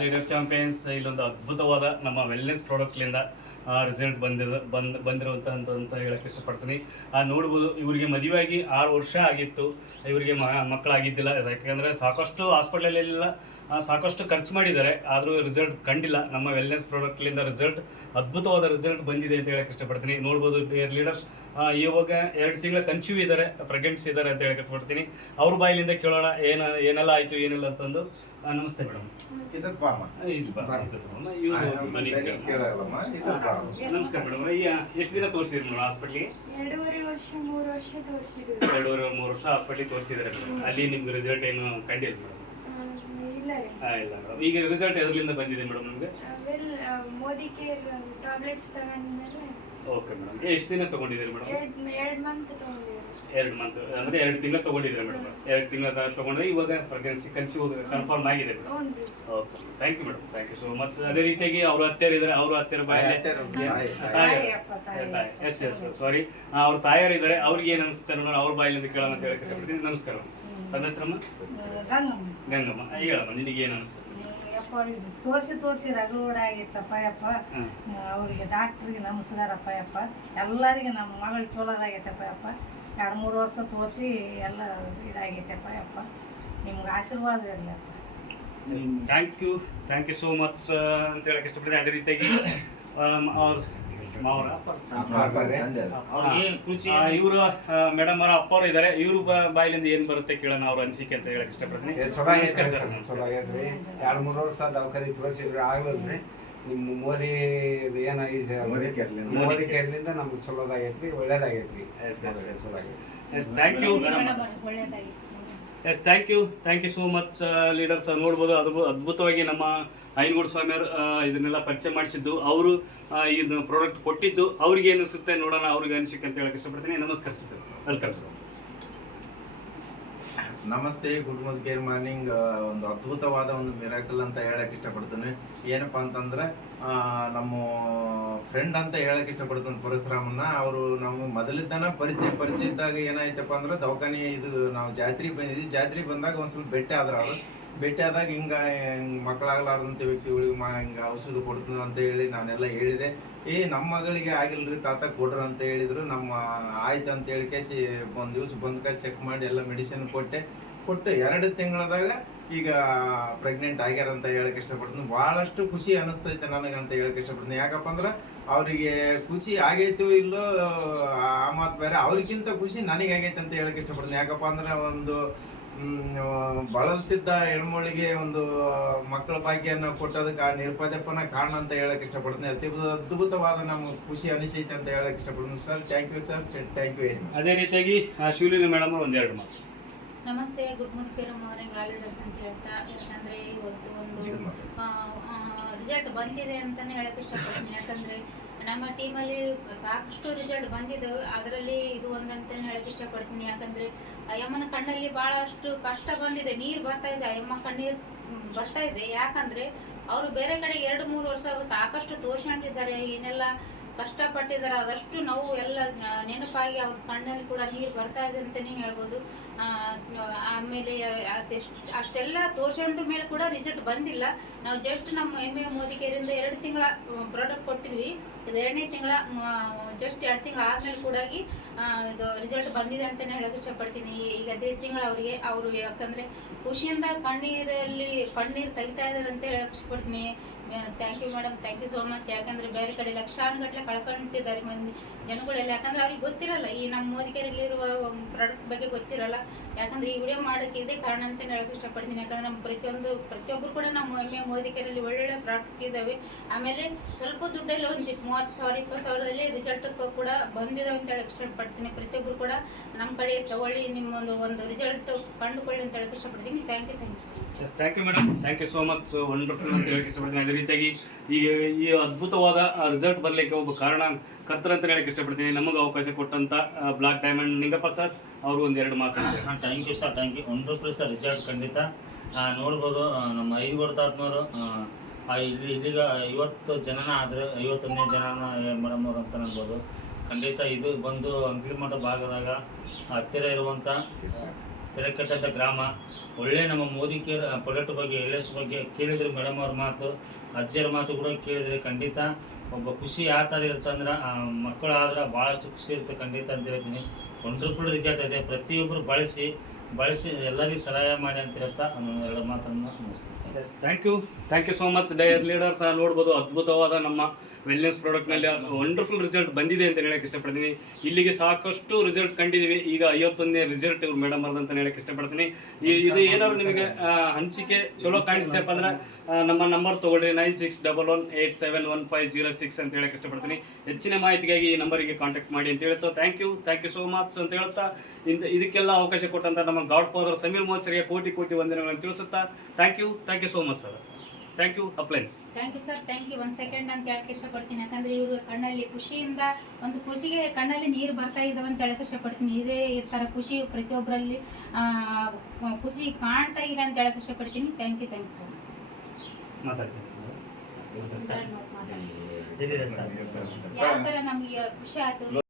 Leader champions ಇಲ್ಲೊಂದು ಅದ್ಭುತವಾದ ನಮ್ಮ ವೆಲ್ನೆಸ್ ಪ್ರಾಡಕ್ಟ್ಲಿಂದ ರಿಸಲ್ಟ್ ಬಂದಿರುವಂಥ ಅಂತ ಹೇಳಕ್ಕೆ ಇಷ್ಟಪಡ್ತೀನಿ. ನೋಡ್ಬೋದು, ಇವರಿಗೆ ಮದುವೆಯಾಗಿ 6 ವರ್ಷ ಆಗಿತ್ತು, ಇವರಿಗೆ ಮಕ್ಕಳಾಗಿದ್ದಿಲ್ಲ. ಯಾಕೆಂದರೆ ಸಾಕಷ್ಟು ಹಾಸ್ಪಿಟಲಲ್ಲೆಲ್ಲ ಸಾಕಷ್ಟು ಖರ್ಚು ಮಾಡಿದ್ದಾರೆ, ಆದರೂ ರಿಸಲ್ಟ್ ಕಂಡಿಲ್ಲ. ನಮ್ಮ ವೆಲ್ನೆಸ್ ಪ್ರಾಡಕ್ಟ್ಲಿಂದ ಅದ್ಭುತವಾದ ರಿಸಲ್ಟ್ ಬಂದಿದೆ ಅಂತ ಹೇಳಕ್ಕೆ ಇಷ್ಟಪಡ್ತೀನಿ. ನೋಡ್ಬೋದು ಡಿಯರ್ ಲೀಡರ್ಸ್, ಇವಾಗ 2 ತಿಂಗಳ ಕನ್ಸ್ಯೂವ್ ಇದ್ದಾರೆ, ಪ್ರೆಗ್ನೆನ್ಸಿ ಇದ್ದಾರೆ ಅಂತ ಹೇಳಕ್ಕೆ ಇಷ್ಟಪಡ್ತೀನಿ. ಅವ್ರ ಬಾಯಿಲಿಂದ ಕೇಳೋಣ ಏನೆಲ್ಲ ಆಯಿತು ಏನಿಲ್ಲ ಅಂತಂದು. ನಮಸ್ತೆ ಮೇಡಮ್. ನಮಸ್ಕಾರ ಮೇಡಮ್. ಎಷ್ಟು ದಿನ ತೋರಿಸಿದ್ರಿ ಮೇಡಮ್ ಹಾಸ್ಪಿಟ್ಲಿಗೆ? 2.5 ವರ್ಷ 3 ವರ್ಷ ತೋರಿಸಿದ್ರು. 2.5-3 ವರ್ಷ ಹಾಸ್ಪಿಟ್ಲಿಗೆ ತೋರಿಸಿದ್ದಾರೆ ಮೇಡಮ್. ಅಲ್ಲಿ ನಿಮ್ಗೆ ರಿಸಲ್ಟ್ ಏನು ಕಂಡಿಲ್ಲ ಮೇಡಮ್? ಇಲ್ಲ ಮೇಡಮ್. ಈಗ ರಿಸಲ್ಟ್ ಎದರಿಂದ ಬಂದಿದೆ ಮೇಡಮ್ ನಿಮಗೆ? ಮೋದಿ ಕೇರ್ ಟ್ಯಾಬ್ಲೆಟ್ಸ್ ತಗೊಂಡ್ಮೇಲೆ. Okay madam. ಎಷ್ಟು ದಿನ ತಗೊಂಡಿದ್ದೀರಿ ಮೇಡಮ್? 2 ಮಂತ್ ತಗೊಂಡಿದ್ದೀನಿ. 2 ಮಂತ್ ಅಂದರೆ 2 ತಿಂಗಳು ತಗೊಂಡಿದ್ದೀರಿ ಮೇಡಮ್. 2 ತಿಂಗಳ ತಗೊಂಡ್ರೆ ಇವಾಗ ಪ್ರೆಗ್ನೆನ್ಸಿ ಕನ್ಸ್ಯೂವ್ ಕನ್ಫರ್ಮ್ ಆಗಿದೆ madam. Okay, thank you madam, thank you so much. ಅದೇ ರೀತಿಯಾಗಿ ಅವರು ಹತ್ತಿರ ಇದ್ದಾರೆ, ಅವರು ಹತ್ತಿರ ಸಾರಿ ಅವ್ರ ತಾಯಾರು ಇದ್ದಾರೆ, ಅವ್ರಿಗೆ ಏನು ಅನಿಸುತ್ತೆ ನೋಡೋಣ, ಅವ್ರ ಬಾಯಿಲಿಂದ ಕೇಳೋಣ ಅಂತ ಹೇಳಕ್ಕೆ ಇಷ್ಟಪಡ್ತೀನಿ. ನಮಸ್ಕಾರ. ತನ್ನ ಹೆಸರಮ್ಮ? ಗಂಗಮ್ಮ. ಹೇಳಮ್ಮ, ನಿನಗೆ ಏನು ಅನಿಸುತ್ತೆ? ತೋರಿಸಿ ರಗಡ ಆಗಿತ್ತಪ್ಪ ಯಪ್ಪ. ಅವ್ರಿಗೆ ಡಾಕ್ಟ್ರಿಗೆ ನಮಸ್ಕಾರಪ್ಪ ಯಪ್ಪ. ಎಲ್ಲರಿಗೆ ನಮ್ಮ ಮಗಳಿಗೆ ಚಲೋದಾಗೈತಪ್ಪ ಯಪ್ಪ. 2-3 ವರ್ಷ ತೋರಿಸಿ ಎಲ್ಲ ಇದಾಗೈತಪ್ಪ ಯಪ್ಪ. ನಿಮ್ಗೆ ಆಶೀರ್ವಾದ ಇರಲಪ್ಪ. ಥ್ಯಾಂಕ್ ಯು ಸೋ ಮಚ್ ಅಂತ ಹೇಳಕ್ಕೆ ಇಷ್ಟಪಡ್ತೀನಿ. ಅದೇ ರೀತಿಯಾಗಿ ಇವರು ಮೇಡಮ್ ಅವರ ಅಪ್ಪ ಅವರು ಇದ್ದಾರೆ, ಇವರು ಬಾಯಿಲಿಂದ ಏನ್ ಬರುತ್ತೆ ಕೇಳೋಣ, ಅವ್ರ ಅನಿಸಿಕೆ ಅಂತ ಹೇಳಕ್ ಇಷ್ಟಪಡ್ತೀನಿ. 2-3 ವರ್ಷ ದವಾಖಾನೆ ತೋರಿಸಿದ್ರು ಆಗಲ್ರಿ. ನಿಮ್ಮ ಮೋದಿ ಏನಾಗಿದೆ, ಮೋದಿ ಕೇರ್ಲಿಂದ ನಮ್ಗೆ ಚಲೋದಾಗೈತ್ರಿ, ಒಳ್ಳೇದಾಗೈತ್ರಿ. Thank you so much leaders. ನೋಡ್ಬೋದು, ಅದ್ಭುತವಾಗಿ ನಮ್ಮ ಐನಗೌಡ ಸ್ವಾಮಿಯವರು ಇದನ್ನೆಲ್ಲ ಪರಿಚಯ ಮಾಡಿಸಿದ್ದು, ಅವರು ಇದನ್ನ ಪ್ರಾಡಕ್ಟ್ ಕೊಟ್ಟಿದ್ದು, ಅವ್ರಿಗೆ ಏನಿಸುತ್ತೆ ನೋಡೋಣ, ಅವ್ರಿಗೆ ಅನಿಸಿಕೆ ಅಂತ ಹೇಳಕ್ಕೆ ಇಷ್ಟಪಡ್ತೀನಿ. ನಮಸ್ಕಾರ ಸರ್, ವೆಲ್ಕಮ್ ಸರ್. ನಮಸ್ತೆ, ಗುಡ್ ಮಾರ್ನಿಂಗ್. ಒಂದು ಅದ್ಭುತವಾದ ಒಂದು ಮಿರಾಕಲ್ ಅಂತ ಹೇಳಕ್ ಇಷ್ಟಪಡ್ತೀನಿ. ಏನಪ್ಪಾ ಅಂತಂದ್ರೆ ನಮ್ಮ ಫ್ರೆಂಡ್ ಅಂತ ಹೇಳಕ್ ಇಷ್ಟಪಡ್ತೀನಿ, ಪರಶುರಾಮನ್ನ. ಅವರು ನಮ್ಗೆ ಮೊದಲಿದ್ದಾನ ಪರಿಚಯ ಇದ್ದಾಗ ಏನಾಯ್ತಪ್ಪ ಅಂದ್ರೆ ದವಾಖಾನೆ ಇದು ನಾವು ಜಾತ್ರೆಗೆ ಬಂದಿದ್ವಿ. ಜಾತ್ರೆಗೆ ಬಂದಾಗ ಒಂದು ಸ್ವಲ್ಪ ಭೇಟಿ ಆದಾಗ ಹಿಂಗೆ ಮಕ್ಕಳಾಗಲಾರ್ದಂಥ ವ್ಯಕ್ತಿಗಳಿಗೆ ಹಿಂಗೆ ಔಷಧ ಕೊಡ್ತೀನಿ ಅಂತ ಹೇಳಿ ನಾನೆಲ್ಲ ಹೇಳಿದೆ. ನಮ್ಮ ಮಗಳಿಗೆ ಆಗಿಲ್ರಿ ತಾತ ಕೊಡ್ರಿ ಅಂತ ಹೇಳಿದ್ರು. ನಮ್ಮ ಆಯ್ತು ಅಂತ ಹೇಳಿ ಕೇಸಿ ಒಂದು ದಿವಸ ಬಂದು ಚೆಕ್ ಮಾಡಿ ಎಲ್ಲ ಮೆಡಿಸಿನ್ ಕೊಟ್ಟು 2 ತಿಂಗಳದಾಗ ಈಗ ಪ್ರೆಗ್ನೆಂಟ್ ಆಗ್ಯಾರ ಅಂತ ಹೇಳಕ್ ಇಷ್ಟಪಡ್ತೀನಿ. ಭಾಳಷ್ಟು ಖುಷಿ ಅನಿಸ್ತೈತೆ ನನಗಂತ ಹೇಳಕ್ ಇಷ್ಟಪಡ್ತೀನಿ. ಯಾಕಪ್ಪ ಅಂದ್ರೆ ಅವರಿಗೆ ಖುಷಿ ಆಗೈತೋ ಇಲ್ಲೋ ಆ ಮಾತು ಬೇರೆ, ಅವ್ರಿಗಿಂತ ಖುಷಿ ನನಗೆ ಆಗೈತೆ ಅಂತ ಹೇಳಕ್ ಇಷ್ಟಪಡ್ತೀನಿ. ಯಾಕಪ್ಪ ಅಂದ್ರೆ ಒಂದು ಬಳಲ್ತಿದ್ದ ಹೆಣ್ಮಳಿಗೆ ಒಂದು ಮಕ್ಕಳ ಭಾಗ್ಯನ ಕೊಟ್ಟೋದಕ್ಕೆ ಆ ನಿರ್ಪದಪ್ಪನ ಕಾರಣ ಅಂತ ಹೇಳಕ್ ಇಷ್ಟಪಡ್ತೀನಿ. ಅದ್ಭುತವಾದ ನಮ್ಗೆ ಖುಷಿ ಅನಿಸೈತೆ ಅಂತ ಹೇಳಕ್ ಇಷ್ಟಪಡ್ತೀನಿ. Sir, thank you sir, thank you very much. ಅದೇ ರೀತಿಯಾಗಿ ಶಿವಲೀಲಾ ಮೇಡಮ್ ಒಂದೆರಡು ಮಾತು. ನಮಸ್ತೆ, ಗುಡ್ ಮಾರ್ನಿಂಗ್ ಆಲ್ರೆಡರ್ಸ್ ಅಂತ ಹೇಳ್ತಾ. ಯಾಕಂದ್ರೆ ಇವತ್ತು ಒಂದು ರಿಸಲ್ಟ್ ಬಂದಿದೆ ಅಂತಾನೆ ಹೇಳಕ್ ಇಷ್ಟಪಡ್ತೀನಿ. ಯಾಕಂದ್ರೆ ನಮ್ಮ ಟೀಮಲ್ಲಿ ಸಾಕಷ್ಟು ರಿಸಲ್ಟ್ ಬಂದಿದ್ದಾವೆ, ಅದರಲ್ಲಿ ಇದು ಒಂದಂತಾನೆ ಹೇಳಕ್ ಇಷ್ಟಪಡ್ತೀನಿ. ಯಾಕಂದ್ರೆ ಅಯ್ಯಮ್ಮನ ಕಣ್ಣಲ್ಲಿ ಬಹಳಷ್ಟು ಕಷ್ಟ ಬಂದಿದೆ, ನೀರು ಬರ್ತಾ ಇದೆ, ಅಯ್ಯಮ್ಮ ಕಣ್ಣೀರು ಬರ್ತಾ ಇದೆ. ಯಾಕಂದ್ರೆ ಅವರು ಬೇರೆ ಕಡೆ 2-3 ವರ್ಷ ಸಾಕಷ್ಟು ತೋರ್ಸ್ಕೊಂಡಿದ್ದಾರೆ, ಏನೆಲ್ಲ ಕಷ್ಟಪಟ್ಟಿದ್ದಾರೆ, ಅದಷ್ಟು ನಾವು ಎಲ್ಲ ನೆನಪಾಗಿ ಅವ್ರ ಕಣ್ಣಲ್ಲಿ ಕೂಡ ನೀರು ಬರ್ತಾ ಇದೆ ಅಂತಲೇ ಹೇಳ್ಬೋದು. ಆಮೇಲೆ ಅಷ್ಟೆಲ್ಲ ತೋರ್ಸ್ಕೊಂಡ ಮೇಲೆ ಕೂಡ ರಿಸಲ್ಟ್ ಬಂದಿಲ್ಲ. ನಾವು ಜಸ್ಟ್ ನಮ್ಮ ಎಮ್ಮೆ ಮೋದಿ ಕೇರಿಂದ 2 ತಿಂಗಳ ಪ್ರಾಡಕ್ಟ್ ಕೊಟ್ಟಿದ್ವಿ. ಇದು 2ನೇ ತಿಂಗಳ ಜಸ್ಟ್ 2 ತಿಂಗಳ ಆದ್ಮೇಲೆ ಕೂಡ ಇದು ರಿಸಲ್ಟ್ ಬಂದಿದೆ ಅಂತಲೇ ಹೇಳಕ್ ಇಷ್ಟಪಡ್ತೀನಿ. ಈಗ 1.5 ತಿಂಗಳ ಅವರು ಯಾಕಂದ್ರೆ ಖುಷಿಯಿಂದ ಕಣ್ಣೀರು ತೆಗಿತಾ ಇದ್ದಾರೆ ಅಂತ ಹೇಳಕ್ ಇಷ್ಟಪಡ್ತೀನಿ. Thank you madam, thank you so much. ಯಾಕಂದ್ರೆ ಬೇರೆ ಕಡೆ ಲಕ್ಷಾನುಗಟ್ಟಲೆ ಕಳ್ಕೊಂಡಿದ್ದಾರೆ ಮಂದಿ ಜನಗಳೆಲ್ಲ. ಯಾಕಂದ್ರೆ ಅವ್ರಿಗೆ ಗೊತ್ತಿರಲ್ಲ, ಈ ನಮ್ಮ ಮೋದಿಕೆಯಲ್ಲಿರುವ ಪ್ರಾಡಕ್ಟ್ ಬಗ್ಗೆ ಗೊತ್ತಿರಲ್ಲ. ಯಾಕಂದ್ರೆ ಈ ವಿಡಿಯೋ ಮಾಡೋಕ್ಕೆ ಇದೇ ಕಾರಣ ಅಂತ ಹೇಳಕ್ ಇಷ್ಟಪಡ್ತೀನಿ. ಯಾಕಂದ್ರೆ ನಮ್ಮ ಪ್ರತಿಯೊಬ್ಬರು ಕೂಡ ನಮ್ಮ ಎಮ್ಮೆ ಮೋದಿಕೆಯಲ್ಲಿ ಒಳ್ಳೊಳ್ಳೆ ಪ್ರಾಡಕ್ಟ್ ಇದ್ದಾವೆ. ಆಮೇಲೆ ಸ್ವಲ್ಪ ದುಡ್ಡಲ್ಲಿ ಒಂದು 30,000-20,000ದಲ್ಲಿ ರಿಸಲ್ಟ್ ಕೂಡ ಬಂದಿದ್ದಾವೆ ಅಂತ ಹೇಳಕ್ ಇಷ್ಟಪಡ್ತೀನಿ. ಪ್ರತಿಯೊಬ್ಬರು ಕೂಡ ನಮ್ಮ ಕಡೆ ತಗೊಳ್ಳಿ, ನಿಮ್ಮೊಂದು ರಿಸಲ್ಟ್ ಕಂಡುಕೊಳ್ಳಿ ಅಂತ ಹೇಳಕ್ ಇಷ್ಟಪಡ್ತೀನಿ. Thank you madam, thank you so much. Wonderful ಅಂತ ಹೇಳಕ್ ಇಷ್ಟಪಡ್ತೀನಿ. ಅದೇ ರೀತಿಯಾಗಿ ಈ ಅದ್ಭುತವಾದ ರಿಸಲ್ಟ್ ಬರಲಿಕ್ಕೆ ಒಬ್ಬ ಕಾರಣ ಕರ್ತರ ಅಂತ ಹೇಳಕ್ ಇಷ್ಟಪಡ್ತೀನಿ. ನಮಗೆ ಅವಕಾಶ ಕೊಟ್ಟಂತ ಬ್ಲಾಕ್ ಡೈಮಂಡ್ ನಿಂಗಪ್ಪ ಸರ್ ಅವರು ಒಂದೆರಡು ಮಾತಾಡ್ತಾರೆ. Thank you sir, thank you. Wonderful sir result. ಖಂಡಿತ ನೋಡ್ಬೋದು, ನಮ್ಮ ಐನಗೌಡ ತಾತನವರು ಇಲ್ಲಿಗ 50 ಜನನ ಆದರೆ 51ನೇ ಜನನ ಮೇಡಮ್ ಅವರು ಅಂತ ಅನ್ಬೋದು. ಖಂಡಿತ ಇದು ಬಂದು ಅಂಕಿಲಮಠ ಭಾಗದಾಗ ಹತ್ತಿರ ಇರುವಂಥ ತೆರೆಕಟ್ಟದ ಗ್ರಾಮ. ಒಳ್ಳೆ ನಮ್ಮ ಮೋದಿ ಕೇರ್ ಪ್ರಾಡಕ್ಟ್ ಬಗ್ಗೆ LS ಬಗ್ಗೆ ಕೇಳಿದ್ರೆ ಮೇಡಮ್ ಅವ್ರ ಮಾತು, ಅಜ್ಜಿಯರ ಮಾತು ಕೂಡ ಕೇಳಿದರೆ ಖಂಡಿತ ಒಬ್ಬ ಖುಷಿ ಯಾವ ಥರ ಇರ್ತಂದ್ರೆ ಮಕ್ಕಳು ಆದ್ರೆ ಭಾಳಷ್ಟು ಖುಷಿ ಇರುತ್ತೆ ಖಂಡಿತ ಅಂತ ಹೇಳ್ತೀನಿ. ವಂಡರ್ಫುಲ್ ರಿಸಲ್ಟ್ ಇದೆ. ಪ್ರತಿಯೊಬ್ಬರು ಬಳಸಿ ಎಲ್ಲರಿಗೂ ಸಹಾಯ ಮಾಡಿ ಅಂತ ಹೇಳ್ತಾ ಎರಡು ಮಾತನ್ನು ಮುಗಿಸ್ತೀನಿ. Yes, thank you so much dear leaders. ನೋಡ್ಬೋದು ಅದ್ಭುತವಾದ ನಮ್ಮ ವೆಲ್ನೆಸ್ ಪ್ರಾಡಕ್ಟ್ನಲ್ಲಿ ವಂಡರ್ಫುಲ್ ರಿಸಲ್ಟ್ ಬಂದಿದೆ ಅಂತ ಹೇಳಕ್ಕೆ ಇಷ್ಟಪಡ್ತೀನಿ. ಇಲ್ಲಿಗೆ ಸಾಕಷ್ಟು ರಿಸಲ್ಟ್ ಕಂಡಿದ್ದೀವಿ. ಈಗ 51ನೇ ರಿಸಲ್ಟ್ ಇವ್ರು ಮೇಡಮ್ ಅವ್ರದ್ದು ಅಂತ ಹೇಳಕ್ಕೆ ಇಷ್ಟಪಡ್ತೀನಿ. ಇದು ಏನಾದ್ರು ನಿಮಗೆ ಹಂಚಿಕೆ ಚಲೋ ಕಾಣಿಸ್ತಪ್ಪ ಅಂದ್ರೆ ನಮ್ಮ ನಂಬರ್ ತೊಗೊಳ್ರಿ 9611871506 ಅಂತ ಹೇಳಕ್ಕೆ ಇಷ್ಟಪಡ್ತೀನಿ. ಹೆಚ್ಚಿನ ಮಾಹಿತಿಗಾಗಿ ಈ ನಂಬರಿಗೆ ಕಾಂಟ್ಯಾಕ್ಟ್ ಮಾಡಿ ಅಂತ ಹೇಳ್ತಾ ಥ್ಯಾಂಕ್ ಯು ಸೋ ಮಚ್ ಅಂತ ಹೇಳ್ತಾ ಇದಕ್ಕೆಲ್ಲ ಅವಕಾಶ ಕೊಟ್ಟಂತ ನಮ್ಮ ಗಾಡ್ ಫಾದರ್ ಸಮೀರ್ ಮೋಹನ್ ಸರ್ಗೆ ಕೋಟಿ ವಂದನೆಗಳನ್ನು ತಿಳಿಸುತ್ತಾ thank you so much sir. Thank you appliances. Thank you sir, thank you. 1 second ಅಂತ ಹೇಳಕ್ಕೆ ಇಷ್ಟಪಡ್ತೀನಿ. ಯಾಕಂದ್ರೆ ಇವರು ಕಣ್ಣಲ್ಲಿ ಖುಷಿಯಿಂದ ಒಂದು ಖುಷಿಗೆ ಕಣ್ಣಲ್ಲಿ ನೀರು ಬರ್ತಾ ಇದ್ದಾವೆ ಅಂತ ಹೇಳಕ್ಕೆ ಇಷ್ಟಪಡ್ತೀನಿ. ಇದೇ ಥರ ಖುಷಿ ಪ್ರತಿಯೊಬ್ಬರಲ್ಲಿ ಖುಷಿ ಕಾಣ್ತಾ ಇದೆ ಅಂತ ಹೇಳಕ್ಕೆ ಇಷ್ಟಪಡ್ತೀನಿ. Thank you so much. ಮಾತಾಡ್ತೀನಿ. ಯಾವ ಥರ ನಮಗೆ ಖುಷಿ ಆಯ್ತು